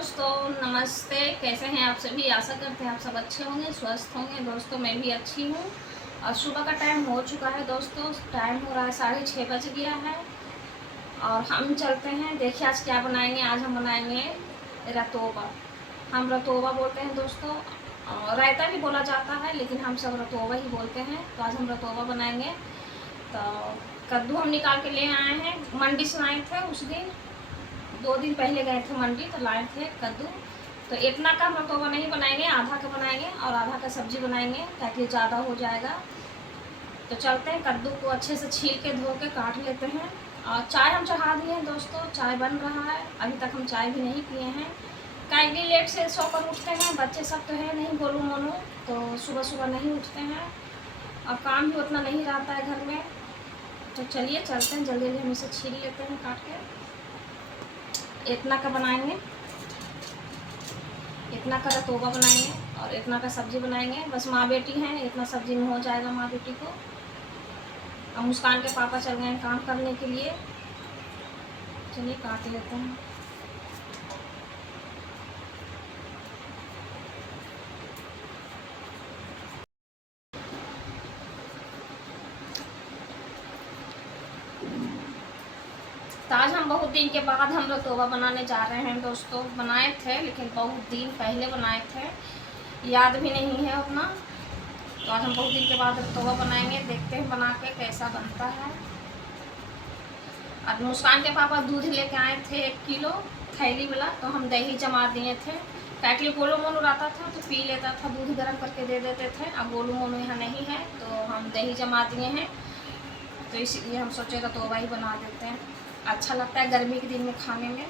दोस्तों, नमस्ते। कैसे हैं आप सभी? आशा करते हैं आप सब अच्छे होंगे, स्वस्थ होंगे। दोस्तों मैं भी अच्छी हूँ। और सुबह का टाइम हो चुका है दोस्तों, टाइम हो रहा है 6:30 बज गया है। और हम चलते हैं, देखिए आज क्या बनाएंगे। आज हम बनाएंगे रतोबा। हम रतोबा बोलते हैं दोस्तों, रायता भी बोला जाता है, लेकिन हम सब रतोबा ही बोलते हैं। तो आज हम रतोबा बनाएंगे। तो कद्दू हम निकाल के ले आए हैं, मंडी से आए थे उस दिन, 2 दिन पहले गए थे मंडी, तो लाए थे कद्दू। तो इतना का हम रतोबा नहीं बनाएंगे, आधा का बनाएंगे और आधा का सब्जी बनाएंगे, ताकि ज़्यादा हो जाएगा। तो चलते हैं, कद्दू को अच्छे से छील के धो के काट लेते हैं। और चाय हम चढ़ा दिए हैं दोस्तों, चाय बन रहा है। अभी तक हम चाय भी नहीं पिए हैं, काहेंगे लेट से सोकर उठते हैं, बच्चे सब तो है नहीं गोलू मोनू, तो सुबह सुबह नहीं उठते हैं और काम भी उतना नहीं रहता है घर में। तो चलिए चलते हैं, जल्दी जल्दी हम इसे छील लेते हैं काट के। इतना का बनाएंगे, इतना का रतोबा बनाएंगे और इतना का सब्जी बनाएंगे। बस माँ बेटी हैं, इतना सब्जी में हो जाएगा माँ बेटी को। अब मुस्कान के पापा चल गए हैं काम करने के लिए। चलिए काट लेते हैं। तो आज हम बहुत दिन के बाद हम रतोबा बनाने जा रहे हैं दोस्तों। बनाए थे लेकिन बहुत दिन पहले बनाए थे, याद भी नहीं है उतना। तो आज हम बहुत दिन के बाद रतोबा बनाएंगे, देखते हैं बना के कैसा बनता है। और मुस्कान के पापा दूध लेके आए थे 1 किलो थैली वाला, तो हम दही जमा दिए थे। कैटली गोलू मोनू रहता था तो पी लेता था, दूध गर्म करके दे देते थे। अब गोलू मोनू यहाँ नहीं है तो हम दही जमा दिए हैं, तो इसलिए हम सोचे रतोबा ही बना देते हैं। अच्छा लगता है गर्मी के दिन में खाने में।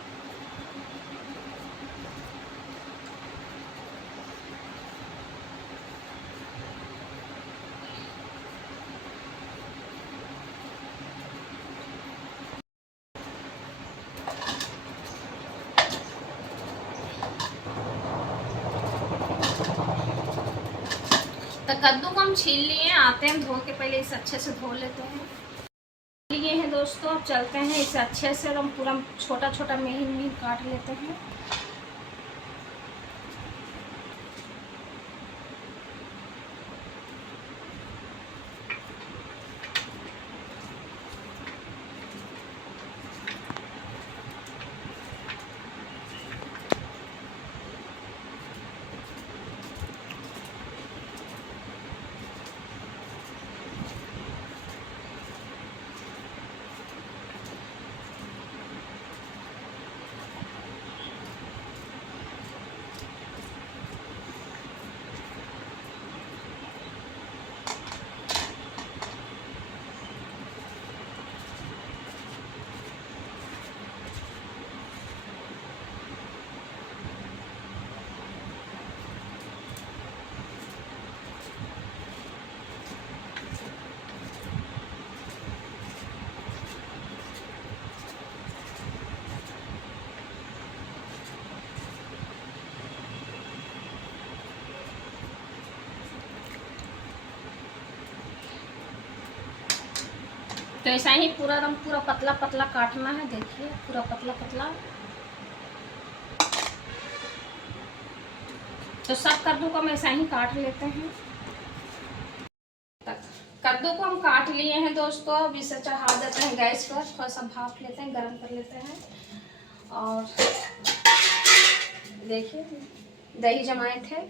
तो कद्दू को हम छील लिए, आते हैं धो के, पहले इसे अच्छे से धो लेते हैं। लिए हैं दोस्तों, अब चलते हैं इसे अच्छे से हम पूरा छोटा छोटा महीन महीन काट लेते हैं। तो ऐसा ही पूरा एकदम पूरा पतला पतला काटना है, देखिए पूरा पतला पतला। तो सब कद्दू को हम ऐसा ही काट लेते हैं। कद्दू को हम काट लिए हैं दोस्तों, अब इसे चढ़ा देते हैं गैस पर, थोड़ा सा भाप लेते हैं, गरम कर लेते हैं। और देखिए दही जमाए थे,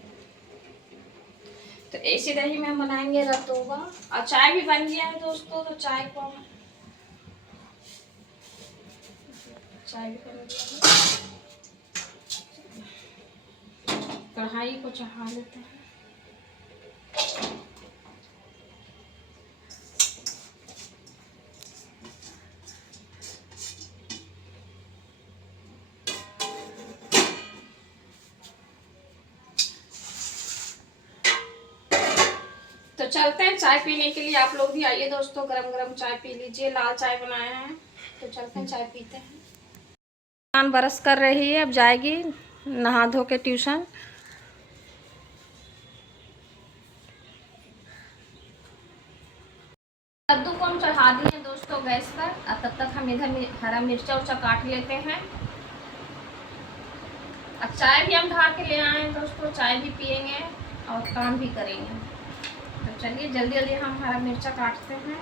तो ऐसी दही में हम बनाएंगे रतोबा। और चाय भी बन गया है दोस्तों, तो चाय को हम चाय भी कर दिया है। कढ़ाई को चढ़ा लेते हैं। तो चलते हैं चाय पीने के लिए। आप लोग भी आइए दोस्तों, गरम गरम चाय पी लीजिए। लाल चाय बनाए हैं, तो चलते हैं चाय पीते हैं। कान बरस कर रही है, अब जाएगी नहा धो के ट्यूशन। कद्दू को हम चढ़ा दिए दोस्तों गैस पर, और तब तक हम इधर हरा मिर्चा उर्चा काट लेते हैं। और चाय भी हम ढार के ले आए हैं दोस्तों, चाय भी पियेंगे और काम भी करेंगे। तो चलिए जल्दी जल्दी हम हरा मिर्चा काटते हैं।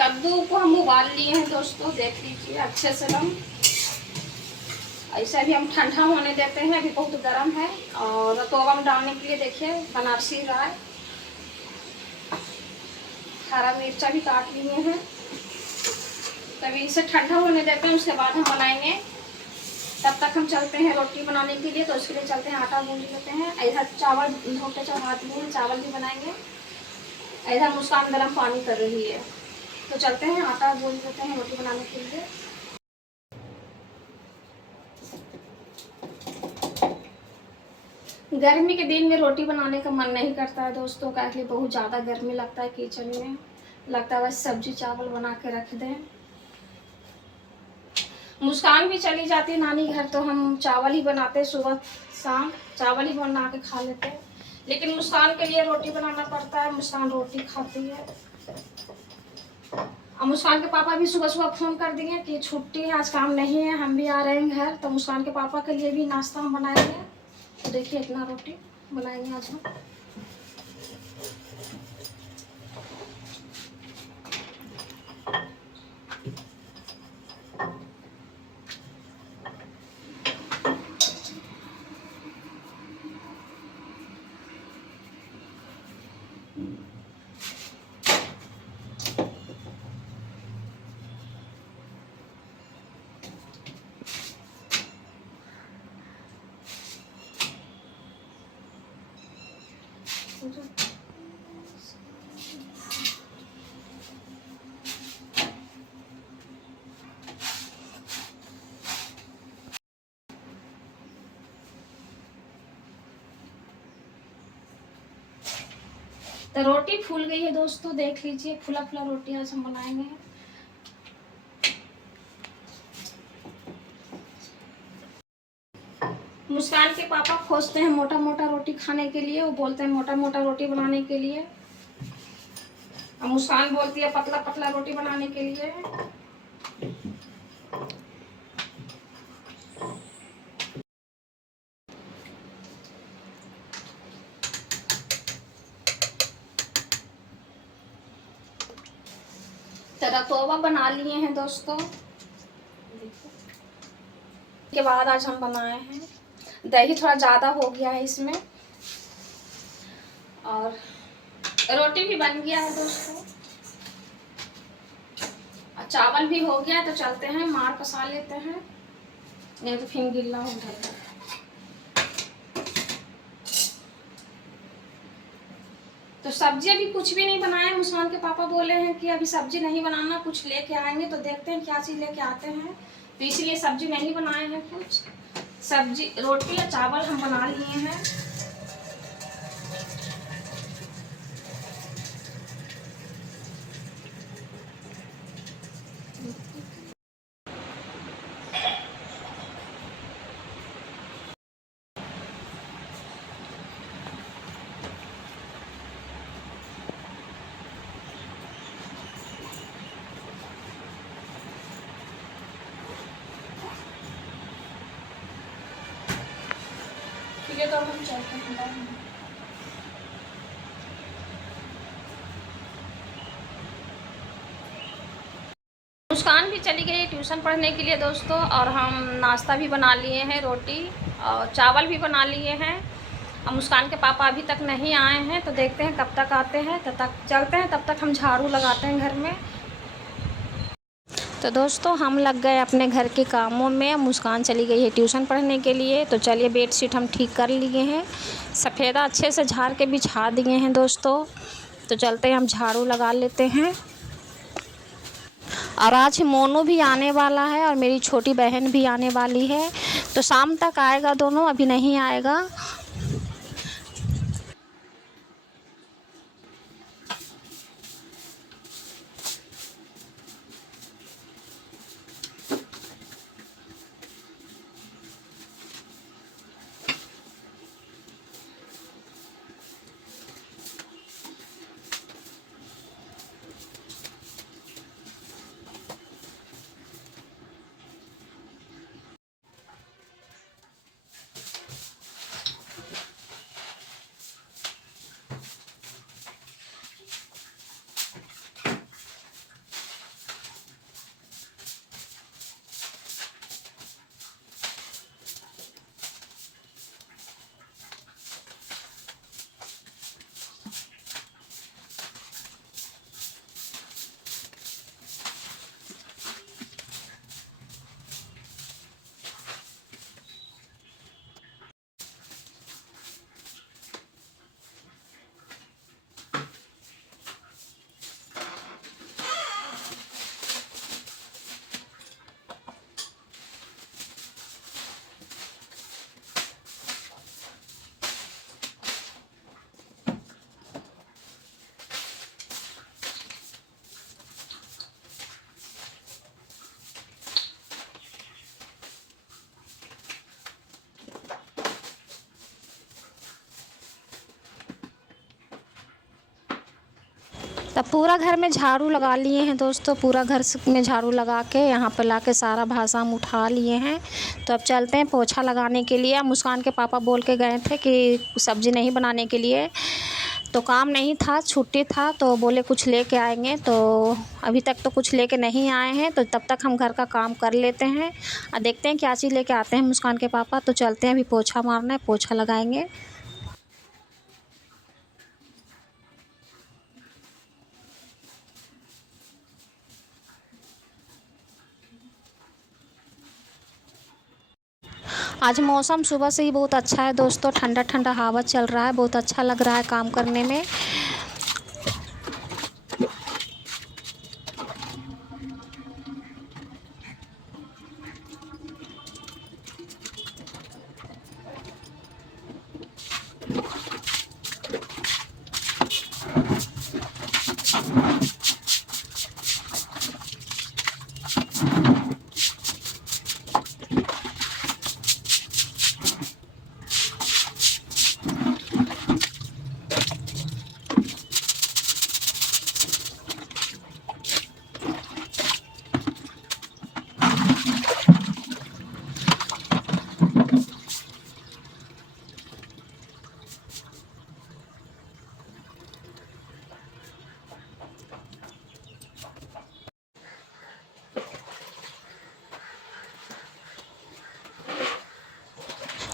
कद्दू को हम उबाल लिए हैं दोस्तों, देख लीजिए अच्छे से हम ऐसा भी हम ठंडा होने देते हैं, अभी बहुत गर्म है। और रतोवा में डालने के लिए देखिए बनारसी राय, हरा मिर्चा भी काट लिए हैं। तभी इसे ठंडा होने देते हैं, उसके बाद हम बनाएंगे। तब तक हम चलते हैं रोटी बनाने के लिए, तो उसके लिए चलते हैं आटा गूंद लेते हैं। इधर चावल धो के चढ़ा दिए हैं, चावल भी बनाएंगे। इधर मुस्कान गर्म पानी कर रही है, तो चलते हैं आटा गूंद लेते हैं रोटी बनाने के लिए। गर्मी के दिन में रोटी बनाने का मन नहीं करता है दोस्तों, क्योंकि बहुत ज़्यादा गर्मी लगता है किचन में, लगता है बस सब्जी चावल बना के रख दें। मुस्कान भी चली जाती है नानी घर, तो हम चावल ही बनाते, सुबह शाम चावल ही बना के खा लेते हैं। लेकिन मुस्कान के लिए रोटी बनाना पड़ता है, मुस्कान रोटी खाती है। और मुस्कान के पापा भी सुबह सुबह फ़ोन कर दिए कि छुट्टी है, आज काम नहीं है, हम भी आ रहे हैं घर। तो मुस्कान के पापा के लिए भी नाश्ता हम बनाएंगे। तो देखिए इतना रोटी बनाएंगे आज हम। तो रोटी फूल गई है दोस्तों, देख लीजिए फुला फुला रोटी आज हम बनाएंगे। मुस्कान के पापा खोजते हैं मोटा मोटा रोटी खाने के लिए, वो बोलते हैं मोटा मोटा रोटी बनाने के लिए। और मुस्कान बोलती है पतला पतला रोटी बनाने के लिए। रतोवा बना लिए हैं दोस्तों, के बाद आज हम बनाए हैं। दही थोड़ा ज़्यादा हो गया है इसमें, और रोटी भी बन गया है दोस्तों, और चावल भी हो गया। तो चलते हैं मार पसा लेते हैं, नहीं तो फिर गिल्ला हो जाएगा। तो सब्जी अभी कुछ भी नहीं बनाए। मुस्कान के पापा बोले हैं कि अभी सब्जी नहीं बनाना, कुछ लेके आएंगे, तो देखते हैं क्या चीज़ लेके आते हैं। तो इसलिए सब्जी नहीं बनाए हैं कुछ। सब्जी रोटी या चावल हम बना लिए हैं। तो हम चलते हैं। मुस्कान भी चली गई ट्यूशन पढ़ने के लिए दोस्तों, और हम नाश्ता भी बना लिए हैं, रोटी और चावल भी बना लिए हैं। अब मुस्कान के पापा अभी तक नहीं आए हैं, तो देखते हैं कब तक आते हैं, तब तक चलते हैं, तब तक हम झाड़ू लगाते हैं घर में। तो दोस्तों हम लग गए अपने घर के कामों में। मुस्कान चली गई है ट्यूशन पढ़ने के लिए। तो चलिए बेडशीट हम ठीक कर लिए हैं, सफ़ेदा अच्छे से झाड़ के बिछा दिए हैं दोस्तों। तो चलते हैं हम झाड़ू लगा लेते हैं। और आज मोनू भी आने वाला है और मेरी छोटी बहन भी आने वाली है, तो शाम तक आएगा दोनों, अभी नहीं आएगा। तब पूरा घर में झाड़ू लगा लिए हैं दोस्तों। पूरा घर में झाड़ू लगा के यहाँ पर ला के सारा भाषा हम उठा लिए हैं। तो अब चलते हैं पोछा लगाने के लिए। मुस्कान के पापा बोल के गए थे कि सब्ज़ी नहीं बनाने के लिए, तो काम नहीं था, छुट्टी था, तो बोले कुछ लेके आएंगे। तो अभी तक तो कुछ लेके नहीं आए हैं, तो तब तक हम घर का काम कर लेते हैं और देखते हैं क्या चीज़ लेके आते हैं मुस्कान के पापा। तो चलते हैं, अभी पोछा मारना है, पोछा लगाएंगे। आज मौसम सुबह से ही बहुत अच्छा है दोस्तों, ठंडा ठंडा हवा चल रहा है, बहुत अच्छा लग रहा है काम करने में।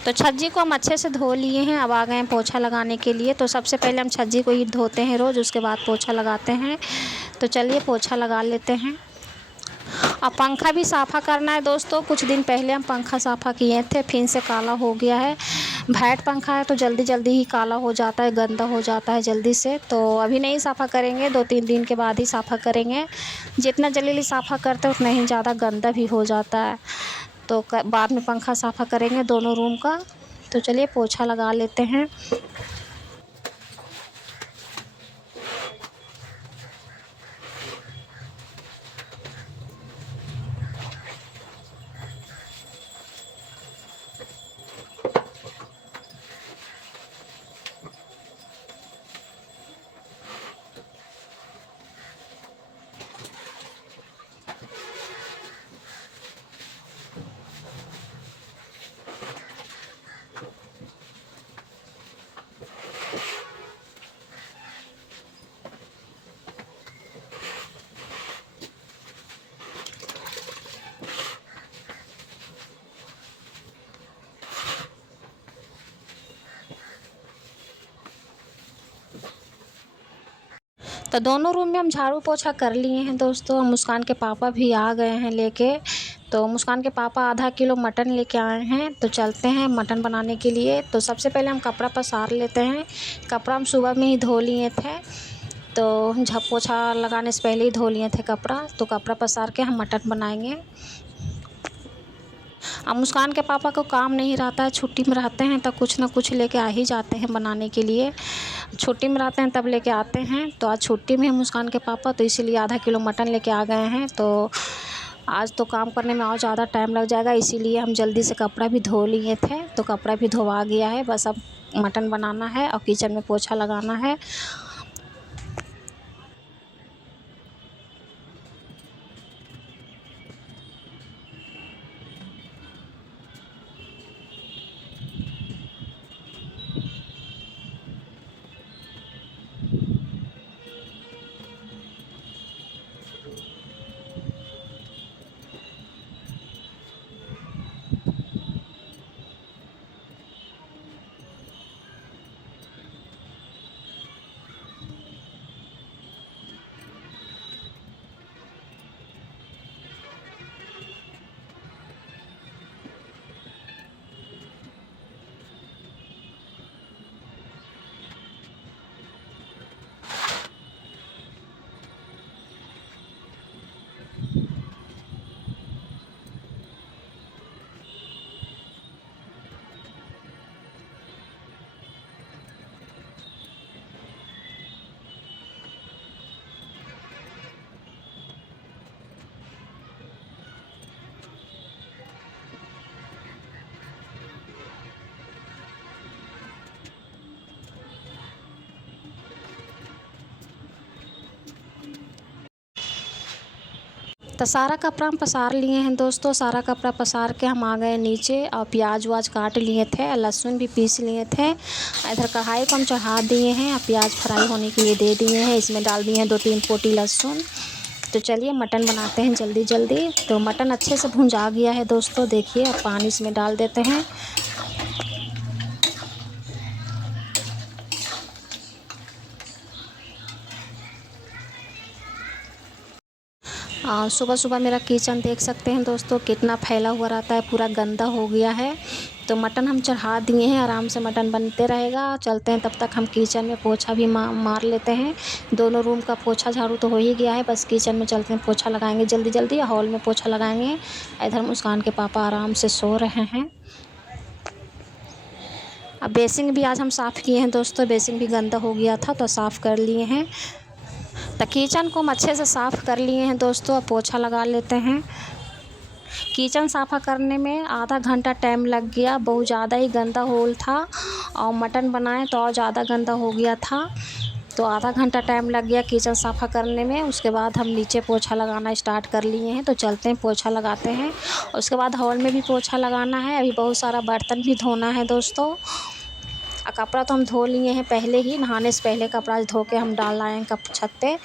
तो छज्जी को हम अच्छे से धो लिए हैं, अब आ गए हैं पोछा लगाने के लिए। तो सबसे पहले हम छज्जी को ही धोते हैं रोज़, उसके बाद पोछा लगाते हैं। तो चलिए पोछा लगा लेते हैं। अब पंखा भी साफ़ा करना है दोस्तों। कुछ दिन पहले हम पंखा साफ़ा किए थे, फिर से काला हो गया है। बैट पंखा है तो जल्दी जल्दी ही काला हो जाता है, गंदा हो जाता है जल्दी से। तो अभी नहीं साफ़ा करेंगे, 2-3 दिन के बाद ही साफ़ा करेंगे। जितना जल्दी साफ़ा करते हैं उतना ही ज़्यादा गंदा भी हो जाता है। तो बाद में पंखा साफ़ा करेंगे दोनों रूम का। तो चलिए पोछा लगा लेते हैं। तो दोनों रूम में हम झाड़ू पोछा कर लिए हैं दोस्तों। मुस्कान के पापा भी आ गए हैं लेके। तो मुस्कान के पापा आधा किलो मटन लेके आए हैं, तो चलते हैं मटन बनाने के लिए। तो सबसे पहले हम कपड़ा पसार लेते हैं। कपड़ा हम सुबह में ही धो लिए थे, तो झाड़ू पोछा लगाने से पहले ही धो लिए थे कपड़ा। तो कपड़ा पसार के हम मटन बनाएंगे। अब मुस्कान के पापा को काम नहीं रहता है, छुट्टी में रहते हैं तो कुछ ना कुछ लेके आ ही जाते हैं बनाने के लिए। छुट्टी में रहते हैं तब लेके आते हैं। तो आज छुट्टी में है मुस्कान के पापा, तो इसीलिए आधा किलो मटन लेके आ गए हैं। तो आज तो काम करने में और ज़्यादा टाइम लग जाएगा, इसीलिए हम जल्दी से कपड़ा भी धो लिए थे। तो कपड़ा भी धोवा गया है, बस अब मटन बनाना है और किचन में पोछा लगाना है। तो सारा कपड़ा हम पसार लिए हैं दोस्तों। सारा कपड़ा पसार के हम आ गए नीचे और प्याज वाज काट लिए थे, लहसुन भी पीस लिए थे। इधर कढ़ाई को हम चढ़ा दिए हैं और प्याज फ्राई होने के लिए दे दिए हैं। इसमें डाल दिए हैं 2-3 पोटी लहसुन। तो चलिए मटन बनाते हैं जल्दी जल्दी। तो मटन अच्छे से भुंजा गया है दोस्तों, देखिए। अब पानी इसमें डाल देते हैं। सुबह सुबह मेरा किचन देख सकते हैं दोस्तों, कितना फैला हुआ रहता है, पूरा गंदा हो गया है। तो मटन हम चढ़ा दिए हैं, आराम से मटन बनते रहेगा। चलते हैं, तब तक हम किचन में पोछा भी मार लेते हैं। दोनों रूम का पोछा झाड़ू तो हो ही गया है, बस किचन में चलते हैं, पोछा लगाएंगे जल्दी जल्दी। हॉल में पोछा लगाएंगे। इधर मुस्कान के पापा आराम से सो रहे हैं। अब बेसिन भी आज हम साफ़ किए हैं दोस्तों, बेसिन भी गंदा हो गया था तो साफ़ कर लिए हैं। तो किचन को हम अच्छे से साफ़ कर लिए हैं दोस्तों। अब पोछा लगा लेते हैं। किचन साफ़ा करने में आधा घंटा टाइम लग गया, बहुत ज़्यादा ही गंदा होल था। और मटन बनाए तो और ज़्यादा गंदा हो गया था, तो आधा घंटा टाइम लग गया किचन साफ़ा करने में। उसके बाद हम नीचे पोछा लगाना स्टार्ट कर लिए हैं। तो चलते हैं पोछा लगाते हैं। उसके बाद हॉल में भी पोछा लगाना है। अभी बहुत सारा बर्तन भी धोना है दोस्तों। कपड़ा तो हम धो लिए हैं पहले ही, नहाने से पहले कपड़ा धो के हम डाल आए हैं छत पे।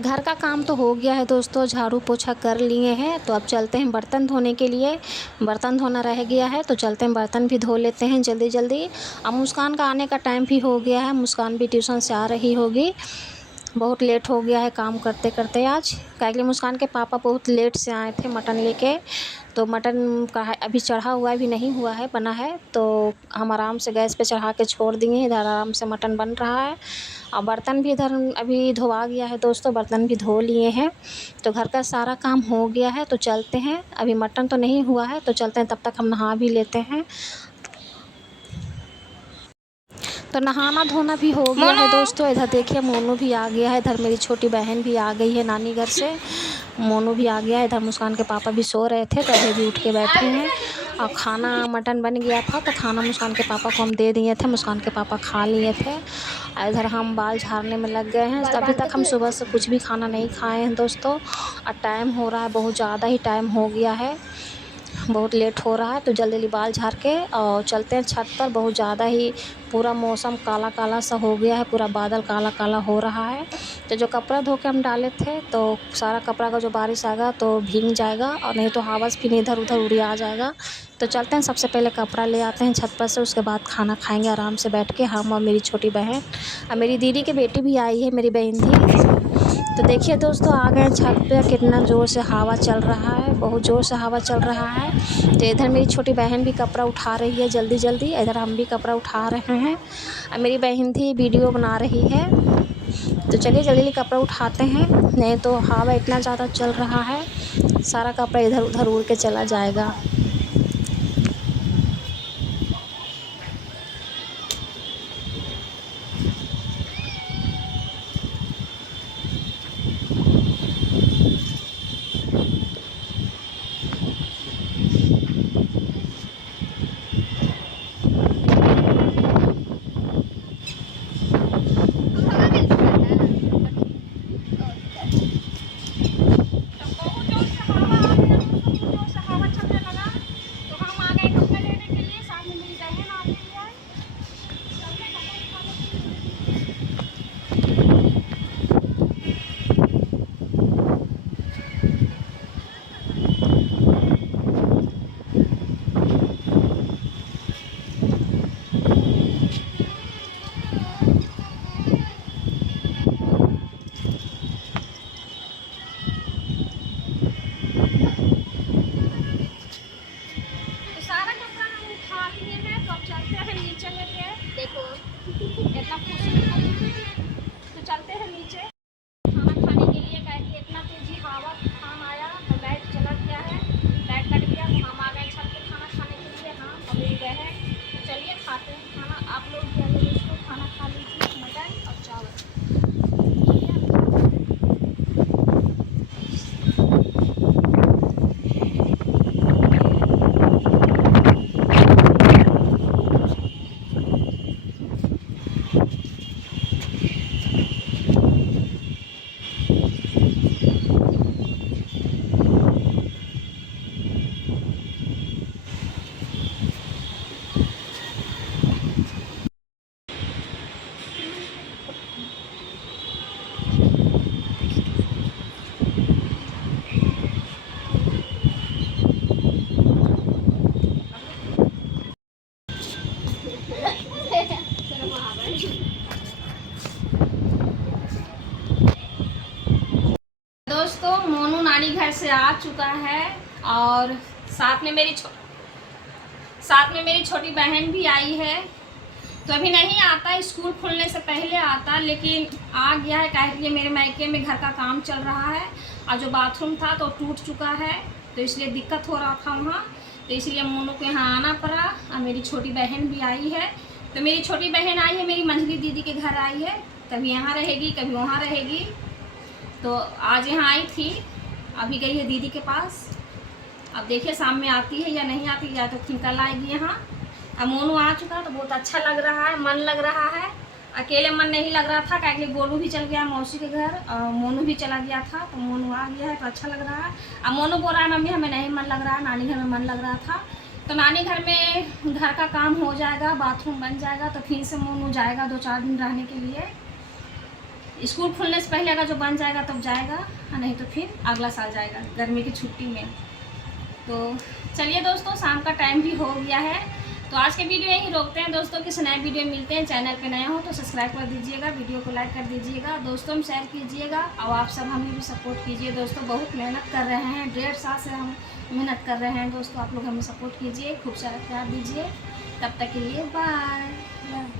तो घर का काम तो हो गया है दोस्तों, झाड़ू पोछा कर लिए हैं। तो अब चलते हैं बर्तन धोने के लिए। बर्तन धोना रह गया है तो चलते हैं बर्तन भी धो लेते हैं जल्दी जल्दी। अब मुस्कान का आने का टाइम भी हो गया है, मुस्कान भी ट्यूशन से आ रही होगी। बहुत लेट हो गया है काम करते करते आज, क्या कि मुस्कान के पापा बहुत लेट से आए थे मटन लेके। तो मटन का अभी चढ़ा हुआ भी नहीं हुआ है, बना है। तो हम आराम से गैस पे चढ़ा के छोड़ दिए, इधर आराम से मटन बन रहा है। और बर्तन भी इधर अभी धोवा गया है दोस्तों, बर्तन भी धो लिए हैं। तो घर का सारा काम हो गया है तो चलते हैं। अभी मटन तो नहीं हुआ है तो चलते हैं, तब तक हम नहा भी लेते हैं। तो नहाना धोना भी हो गया है दोस्तों। इधर देखिए मोनू भी आ गया है, इधर मेरी छोटी बहन भी आ गई है नानी घर से। मोनू भी आ गया है। इधर मुस्कान के पापा भी सो रहे थे तो अभी भी उठ के बैठे हैं। और खाना मटन बन गया था तो खाना मुस्कान के पापा को हम दे दिए थे, मुस्कान के पापा खा लिए थे। इधर हम बाल झाड़ने में लग गए हैं। अभी तक हम सुबह से कुछ भी खाना नहीं खाए हैं दोस्तों। और टाइम हो रहा है, बहुत ज़्यादा ही टाइम हो गया है, बहुत लेट हो रहा है। तो जल्दी जल्दी बाल झाड़ के और चलते हैं छत पर। बहुत ज़्यादा ही पूरा मौसम काला काला सा हो गया है, पूरा बादल काला काला हो रहा है। तो जो कपड़ा धो के हम डाले थे तो सारा कपड़ा का जो बारिश आएगा तो भीग जाएगा, और नहीं तो हवा फिर इधर उधर उड़ जाएगा। तो चलते हैं, सबसे पहले कपड़ा ले आते हैं छत पर से, उसके बाद खाना खाएंगे आराम से बैठ के, हम और मेरी छोटी बहन। और मेरी दीदी की बेटी भी आई है, मेरी बहन थी। तो देखिए दोस्तों आ गए छत पे, कितना ज़ोर से हवा चल रहा है, बहुत ज़ोर से हवा चल रहा है। तो इधर मेरी छोटी बहन भी कपड़ा उठा रही है जल्दी जल्दी, इधर हम भी कपड़ा उठा रहे हैं। और मेरी बहन थी वीडियो बना रही है। तो चलिए जल्दी जल्दी कपड़ा उठाते हैं, नहीं तो हवा इतना ज़्यादा चल रहा है, सारा कपड़ा इधर उधर उड़ के चला जाएगा। देखो इतना खुश तो चलते हैं नीचे खाना खाने के लिए, क्या कि इतना तेजी हवा तूफान आया तो लाइट चला गया है, लाइट कट गया तो हम आ गए छत पे खाना खाने के लिए। हाँ अभी गए हैं तो चलिए खाते हैं खाना। आप लोग भी आइए दोस्तों, खाना खा लीजिए, मटन और चावल। दोस्तों मोनू नानी घर से आ चुका है और साथ में मेरी छोटी बहन भी आई है। तो अभी नहीं आता, स्कूल खुलने से पहले आता, लेकिन आ गया है। क्या कि मेरे मायके में घर का काम चल रहा है और जो बाथरूम था तो टूट चुका है, तो इसलिए दिक्कत हो रहा था वहाँ, तो इसलिए मोनू को यहाँ आना पड़ा। और मेरी छोटी बहन भी आई है। तो मेरी छोटी बहन आई है, मेरी मंझली दीदी के घर आई है, कभी यहाँ रहेगी कभी वहाँ रहेगी। तो आज यहाँ आई थी, अभी गई है दीदी के पास। अब देखिए शाम में आती है या नहीं आती, या तो फिर कल आएगी यहाँ। अब मोनू आ चुका तो बहुत अच्छा लग रहा है, मन लग रहा है। अकेले मन नहीं लग रहा था, क्योंकि गोलू भी चल गया मौसी के घर और मोनू भी चला गया था, तो मोनू आ गया है तो अच्छा लग रहा है। अब मोनू बोल रहा है मम्मी हमें नहीं मन लग रहा है, नानी घर में मन लग रहा था। तो नानी घर में घर का काम हो जाएगा, बाथरूम बन जाएगा, तो फिर से मोनू जाएगा 2-4 दिन रहने के लिए। स्कूल खुलने से पहले अगर जो बन जाएगा तब जाएगा, नहीं तो फिर अगला साल जाएगा गर्मी की छुट्टी में। तो चलिए दोस्तों, शाम का टाइम भी हो गया है, तो आज के वीडियो यहीं रोकते हैं दोस्तों। किसी नए वीडियो मिलते हैं। चैनल पे नया हो तो सब्सक्राइब कर दीजिएगा, वीडियो को लाइक कर दीजिएगा, दोस्तों में शेयर कीजिएगा, और आप सब हमें भी सपोर्ट कीजिए दोस्तों। बहुत मेहनत कर रहे हैं, 1.5 साल से हम मेहनत कर रहे हैं दोस्तों। आप लोग हमें सपोर्ट कीजिए, खूब सारा प्यार दीजिए। तब तक के लिए बाय।